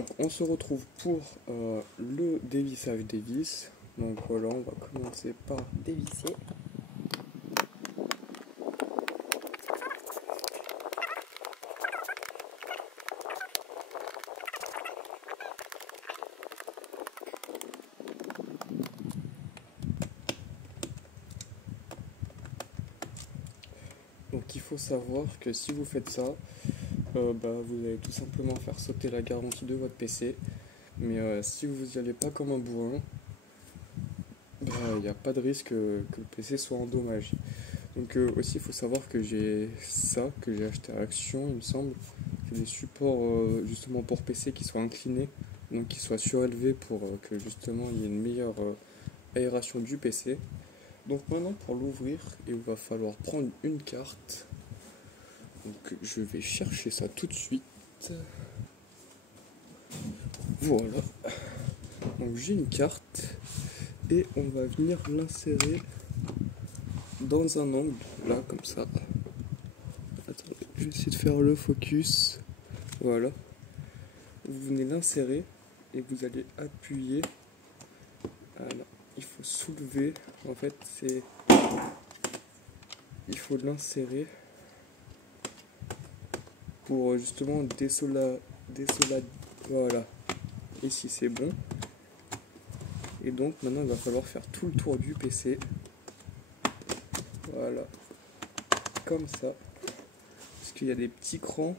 Donc on se retrouve pour le dévissage des vis. Donc voilà, on va commencer par dévisser. Donc il faut savoir que si vous faites ça, vous allez tout simplement faire sauter la garantie de votre PC. Mais si vous n'y allez pas comme un bourrin, il n'y a pas de risque que le PC soit endommagé. Donc aussi il faut savoir que j'ai ça, que j'ai acheté à Action il me semble. J'ai des supports justement pour PC qui soient inclinés, donc qui soient surélevés pour que justement il y ait une meilleure aération du PC. Donc maintenant pour l'ouvrir, il va falloir prendre une carte. Donc je vais chercher ça tout de suite. Voilà. Donc j'ai une carte et on va venir l'insérer dans un angle, là comme ça. Attendez, je vais essayer de faire le focus. Voilà. Vous venez l'insérer et vous allez appuyer. Voilà. Il faut soulever. En fait, il faut l'insérer pour justement voilà. Ici c'est bon. Et donc maintenant il va falloir faire tout le tour du PC. Voilà. Comme ça. Parce qu'il y a des petits crans.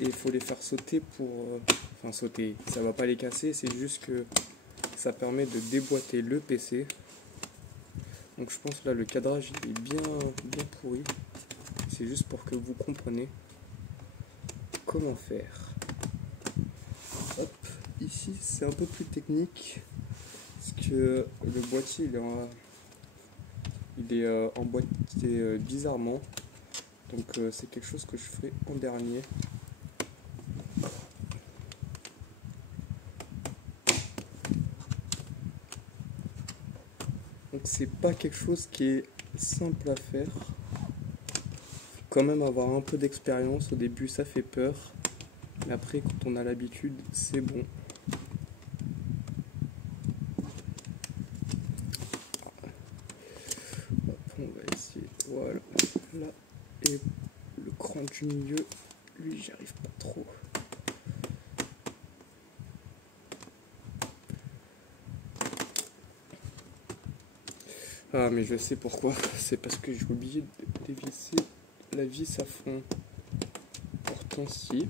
Et il faut les faire sauter pour... Enfin sauter, ça va pas les casser, c'est juste que ça permet de déboîter le PC. Donc je pense là le cadrage il est bien pourri. C'est juste pour que vous compreniez comment faire. Hop, ici c'est un peu plus technique. Parce que le boîtier il est emboîté bizarrement. Donc c'est quelque chose que je ferai en dernier. Donc c'est pas quelque chose qui est simple à faire. Faut quand même avoir un peu d'expérience. Au début ça fait peur. Mais après quand on a l'habitude, c'est bon. Hop, on va essayer. Voilà. Là. Et le cran du milieu, lui j'y arrive pas trop. Ah mais je sais pourquoi, c'est parce que j'ai oublié de dévisser la vis à fond. Pourtant si.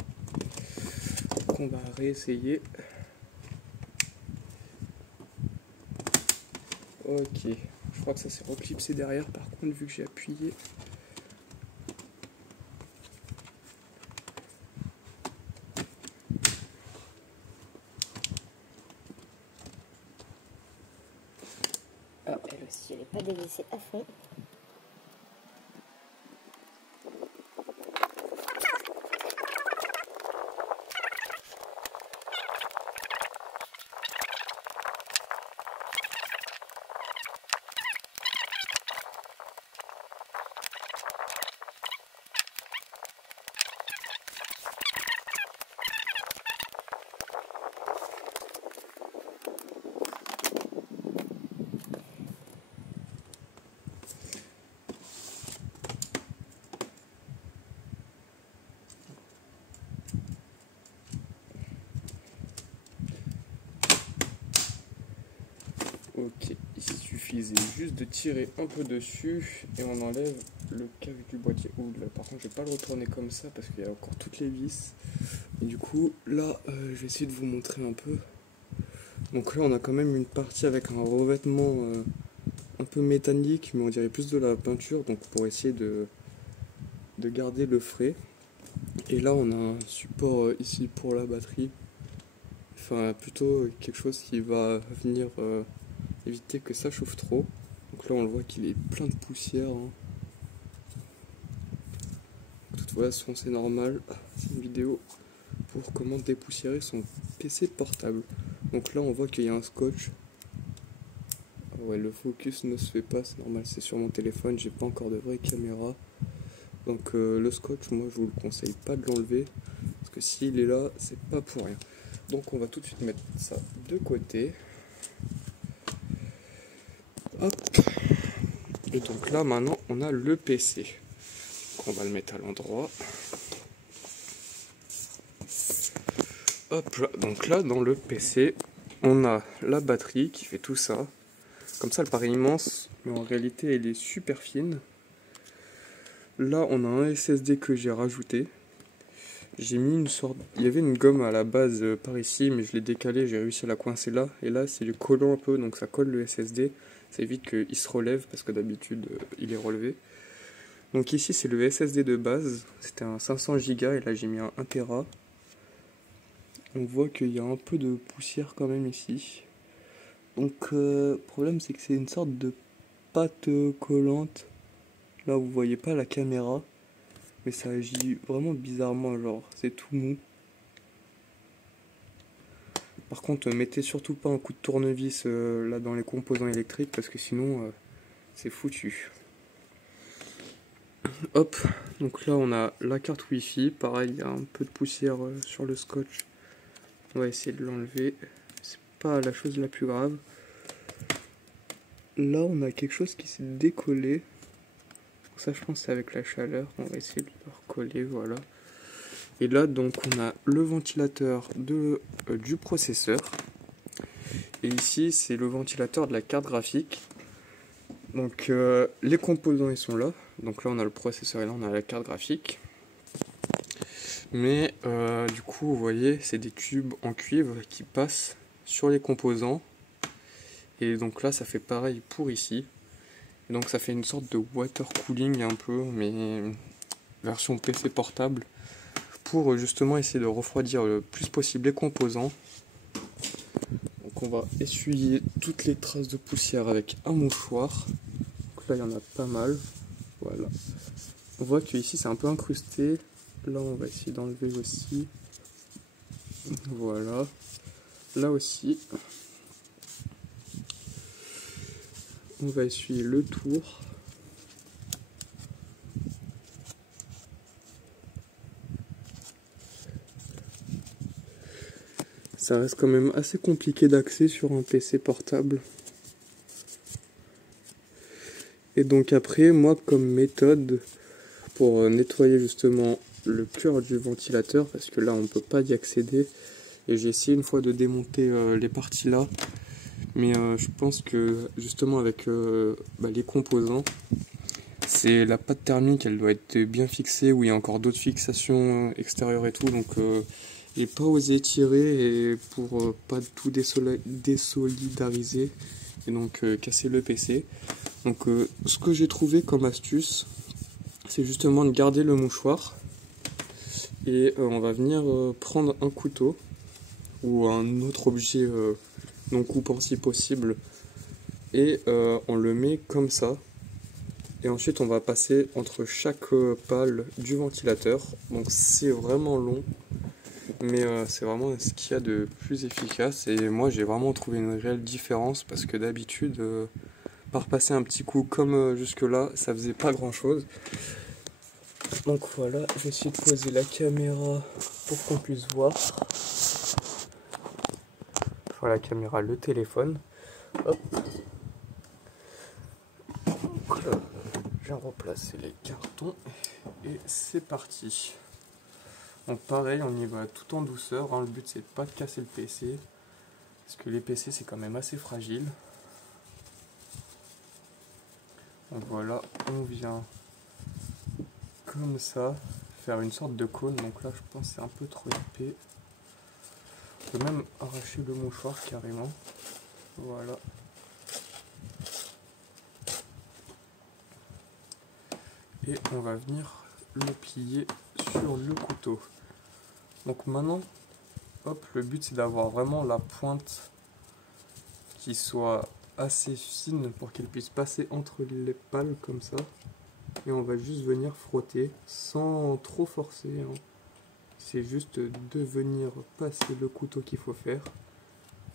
Donc on va réessayer. Ok, je crois que ça s'est reclipsé derrière par contre vu que j'ai appuyé. Oh, elle aussi, elle n'est pas dévissée à fond. Ok, il suffisait juste de tirer un peu dessus et on enlève le cache du boîtier. Ouh, là, par contre je vais pas le retourner comme ça parce qu'il y a encore toutes les vis. Et du coup là je vais essayer de vous montrer un peu. Donc là on a quand même une partie avec un revêtement un peu métallique mais on dirait plus de la peinture, donc pour essayer de garder le frais. Et là on a un support ici pour la batterie. Enfin plutôt quelque chose qui va venir éviter que ça chauffe trop. Donc là on le voit qu'il est plein de poussière. De toute façon c'est normal. C'est une vidéo pour comment dépoussiérer son PC portable. Donc là on voit qu'il y a un scotch. Ouais, le focus ne se fait pas, c'est normal, c'est sur mon téléphone, j'ai pas encore de vraie caméra. Donc le scotch, moi je vous le conseille pas de l'enlever, parce que s'il est là, c'est pas pour rien. Donc on va tout de suite mettre ça de côté. Hop. Et donc là maintenant on a le PC. Donc, on va le mettre à l'endroit. Hop là. Donc là dans le PC on a la batterie qui fait tout ça. Comme ça elle paraît immense mais en réalité elle est super fine. Là on a un SSD que j'ai rajouté. J'ai mis une sorte... Il y avait une gomme à la base par ici, mais je l'ai décalée, j'ai réussi à la coincer là. Et là, c'est du collant un peu, donc ça colle le SSD. Ça évite qu'il se relève, parce que d'habitude, il est relevé. Donc ici, c'est le SSD de base. C'était un 500 Go, et là, j'ai mis un 1 Tera. On voit qu'il y a un peu de poussière quand même ici. Donc, le problème, c'est que c'est une sorte de pâte collante. Là, vous voyez pas la caméra. Mais ça agit vraiment bizarrement, genre c'est tout mou. Par contre, mettez surtout pas un coup de tournevis là dans les composants électriques parce que sinon c'est foutu. Hop, donc là on a la carte Wi-Fi. Pareil, il y a un peu de poussière sur le scotch. On va essayer de l'enlever. C'est pas la chose la plus grave. Là on a quelque chose qui s'est décollé. Ça, je pense, c'est avec la chaleur. On va essayer de le recoller, voilà. Et là, donc, on a le ventilateur du processeur. Et ici, c'est le ventilateur de la carte graphique. Donc, les composants, ils sont là. Donc là, on a le processeur et là, on a la carte graphique. Mais, du coup, vous voyez, c'est des tubes en cuivre qui passent sur les composants. Et donc là, ça fait pareil pour ici. Donc ça fait une sorte de water cooling un peu, mais version PC portable, pour justement essayer de refroidir le plus possible les composants. Donc on va essuyer toutes les traces de poussière avec un mouchoir. Donc là il y en a pas mal. Voilà. On voit que ici c'est un peu incrusté. Là on va essayer d'enlever aussi. Voilà. Là aussi. On va essuyer le tour. Ça reste quand même assez compliqué d'accès sur un PC portable. Et donc après, moi comme méthode pour nettoyer justement le cœur du ventilateur, parce que là on ne peut pas y accéder, et j'ai essayé une fois de démonter les parties là, mais je pense que justement avec les composants, c'est la pâte thermique, elle doit être bien fixée, où il y a encore d'autres fixations extérieures et tout, donc j'ai pas osé tirer et pour pas tout désolidariser et donc casser le PC. Donc ce que j'ai trouvé comme astuce, c'est justement de garder le mouchoir et on va venir prendre un couteau ou un autre objet non coupant si possible et on le met comme ça. Et ensuite on va passer entre chaque pale du ventilateur. Donc c'est vraiment long, mais c'est vraiment ce qu'il y a de plus efficace. Et moi j'ai vraiment trouvé une réelle différence parce que d'habitude, par passer un petit coup comme jusque là, ça faisait pas grand chose. Donc voilà, je vais essayer de poser la caméra pour qu'on puisse voir. Enfin la caméra, le téléphone. Hop. Donc là, j'ai replacé les cartons et c'est parti. Donc pareil, on y va tout en douceur, hein. Le but c'est de pas de casser le PC, parce que les PC c'est quand même assez fragile. Donc voilà, on vient comme ça, faire une sorte de cône. Donc là je pense que c'est un peu trop épais. On peut même arracher le mouchoir carrément. Voilà. Et on va venir le plier sur le couteau. Donc maintenant, hop, le but c'est d'avoir vraiment la pointe qui soit assez fine pour qu'elle puisse passer entre les pales comme ça. Et on va juste venir frotter sans trop forcer, hein. C'est juste de venir passer le couteau qu'il faut faire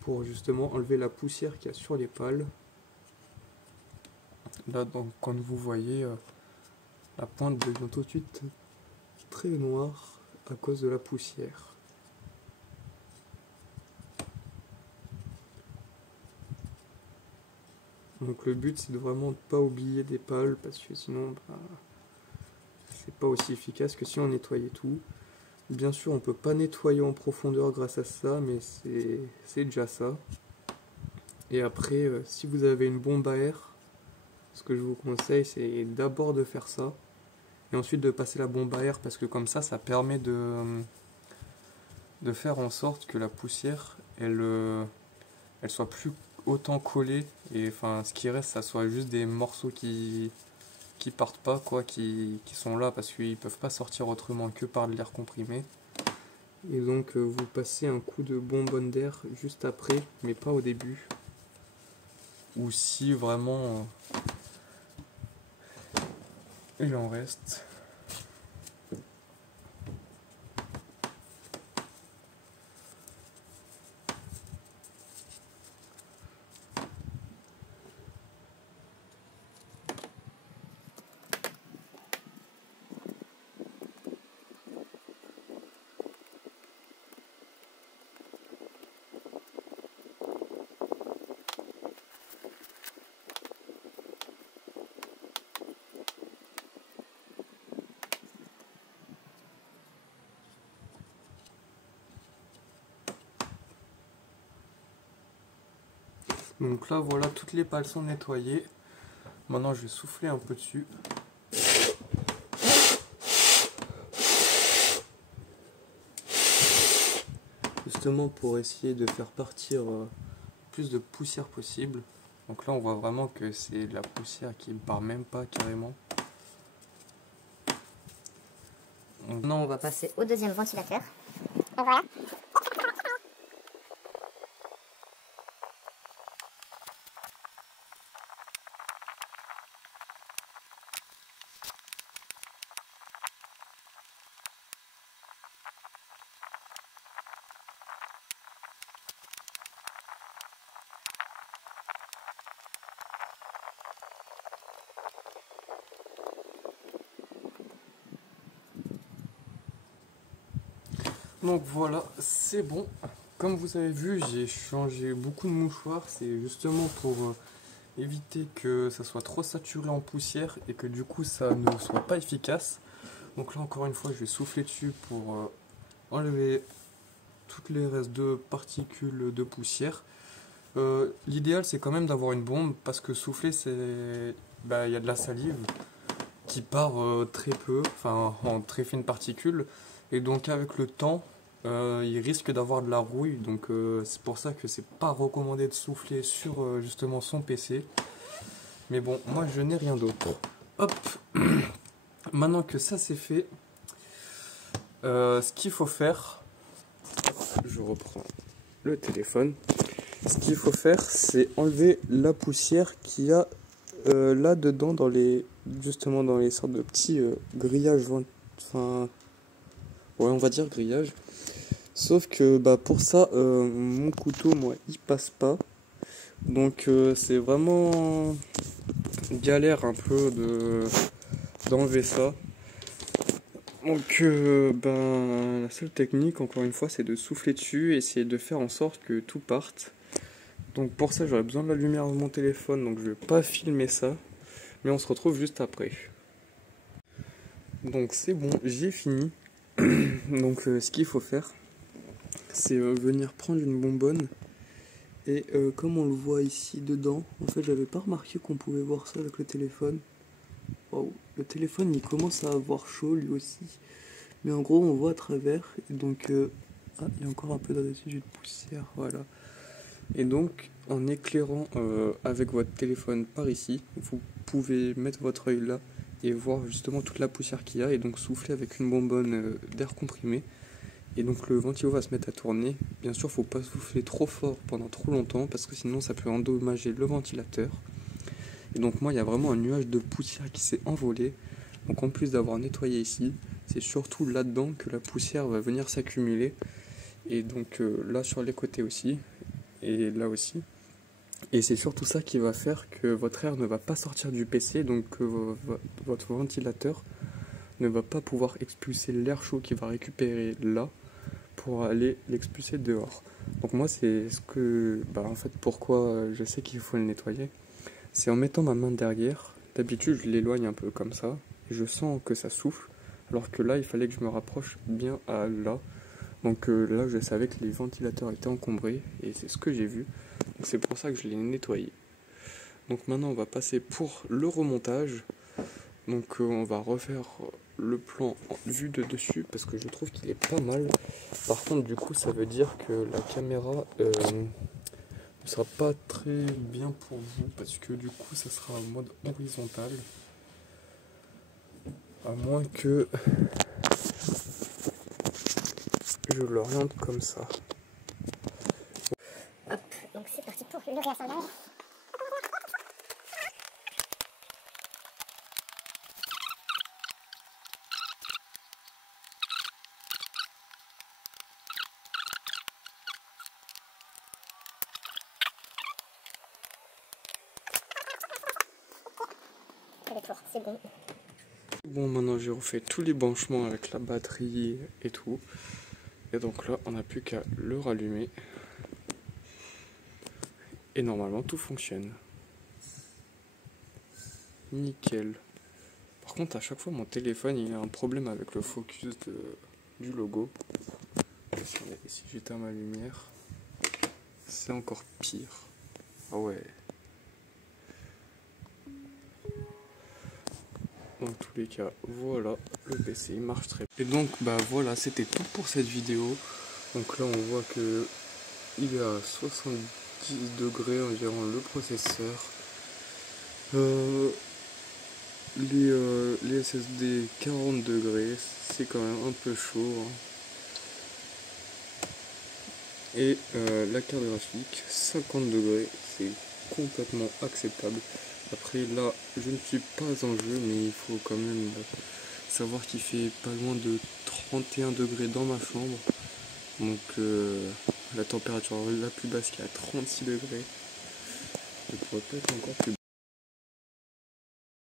pour justement enlever la poussière qu'il y a sur les pales. Là donc comme vous voyez, la pointe devient tout de suite très noire à cause de la poussière. Donc le but c'est de vraiment pas oublier des pales parce que sinon c'est pas aussi efficace que si on nettoyait tout. Bien sûr on peut pas nettoyer en profondeur grâce à ça, mais c'est déjà ça. Et après si vous avez une bombe à air, ce que je vous conseille c'est d'abord de faire ça et ensuite de passer la bombe à air, parce que comme ça permet de faire en sorte que la poussière elle soit plus autant collée, et enfin ce qui reste ça soit juste des morceaux qui partent pas quoi, qui sont là parce qu'ils peuvent pas sortir autrement que par de l'air comprimé. Et donc vous passez un coup de bonbonne d'air juste après, mais pas au début. Ou si vraiment il en reste. Donc là voilà, toutes les pales sont nettoyées. Maintenant je vais souffler un peu dessus. Justement pour essayer de faire partir plus de poussière possible. Donc là on voit vraiment que c'est de la poussière qui ne part même pas carrément. Maintenant on va passer au deuxième ventilateur. Et voilà. Donc voilà, c'est bon. Comme vous avez vu, j'ai changé beaucoup de mouchoirs. C'est justement pour éviter que ça soit trop saturé en poussière et que du coup ça ne soit pas efficace. Donc là encore une fois, je vais souffler dessus pour enlever toutes les restes de particules de poussière. L'idéal c'est quand même d'avoir une bombe, parce que souffler c'est... il y a de la salive qui part très peu, enfin en très fines particules, et donc avec le temps il risque d'avoir de la rouille, donc c'est pour ça que c'est pas recommandé de souffler sur justement son PC. Mais bon, moi je n'ai rien d'autre. Hop. Maintenant que ça c'est fait, ce qu'il faut faire, je reprends le téléphone. Ce qu'il faut faire, c'est enlever la poussière qu'il y a là dedans, dans les, justement dans les sortes de petits grillages, enfin ouais, on va dire grillage. Sauf que pour ça mon couteau moi il passe pas, donc c'est vraiment galère un peu d'enlever ça. Donc la seule technique encore une fois c'est de souffler dessus et essayer de faire en sorte que tout parte. Donc pour ça j'aurais besoin de la lumière de mon téléphone, donc je vais pas filmer ça, mais on se retrouve juste après. Donc c'est bon, j'ai fini. Donc ce qu'il faut faire, c'est venir prendre une bonbonne, et comme on le voit ici dedans, en fait j'avais pas remarqué qu'on pouvait voir ça avec le téléphone. Wow. Le téléphone il commence à avoir chaud lui aussi, mais en gros on voit à travers, et donc il y a encore un peu de poussière, voilà. Et donc en éclairant avec votre téléphone par ici, vous pouvez mettre votre œil là et voir justement toute la poussière qu'il y a, et donc souffler avec une bonbonne d'air comprimé. Et donc le ventilo va se mettre à tourner. Bien sûr, faut pas souffler trop fort pendant trop longtemps, parce que sinon ça peut endommager le ventilateur. Et donc moi il y a vraiment un nuage de poussière qui s'est envolé. Donc en plus d'avoir nettoyé ici, c'est surtout là-dedans que la poussière va venir s'accumuler. Et donc là sur les côtés aussi, et là aussi. Et c'est surtout ça qui va faire que votre air ne va pas sortir du PC, donc que votre ventilateur ne va pas pouvoir expulser l'air chaud qui va récupérer là pour aller l'expulser dehors. Donc moi c'est ce que, en fait pourquoi je sais qu'il faut le nettoyer, c'est en mettant ma main derrière. D'habitude je l'éloigne un peu comme ça et je sens que ça souffle, alors que là il fallait que je me rapproche bien à là. Donc là je savais que les ventilateurs étaient encombrés et c'est ce que j'ai vu. Donc c'est pour ça que je l'ai nettoyé. Donc maintenant on va passer pour le remontage. Donc on va refaire le plan vu de dessus parce que je trouve qu'il est pas mal. Par contre du coup ça veut dire que la caméra ne sera pas très bien pour vous parce que du coup ça sera en mode horizontal. À moins que je l'oriente comme ça. Hop, donc c'est parti pour le réassemblage. C'est bon. Bon, maintenant j'ai refait tous les branchements avec la batterie et tout. Et donc là, on n'a plus qu'à le rallumer. Et normalement, tout fonctionne. Nickel. Par contre, à chaque fois, mon téléphone, il a un problème avec le focus du logo. Si j'éteins ma lumière, c'est encore pire. Ah ouais. Dans tous les cas, voilà, le PC il marche très bien. Et donc bah voilà, c'était tout pour cette vidéo. Donc là on voit que il est à 70 degrés environ le processeur. Les SSD 40 degrés, c'est quand même un peu chaud. Hein. Et la carte graphique 50 degrés, c'est complètement acceptable. Après là, je ne suis pas en jeu, mais il faut quand même savoir qu'il fait pas loin de 31 degrés dans ma chambre. Donc la température la plus basse qui est à 36 degrés. Elle pourrait pas être encore plus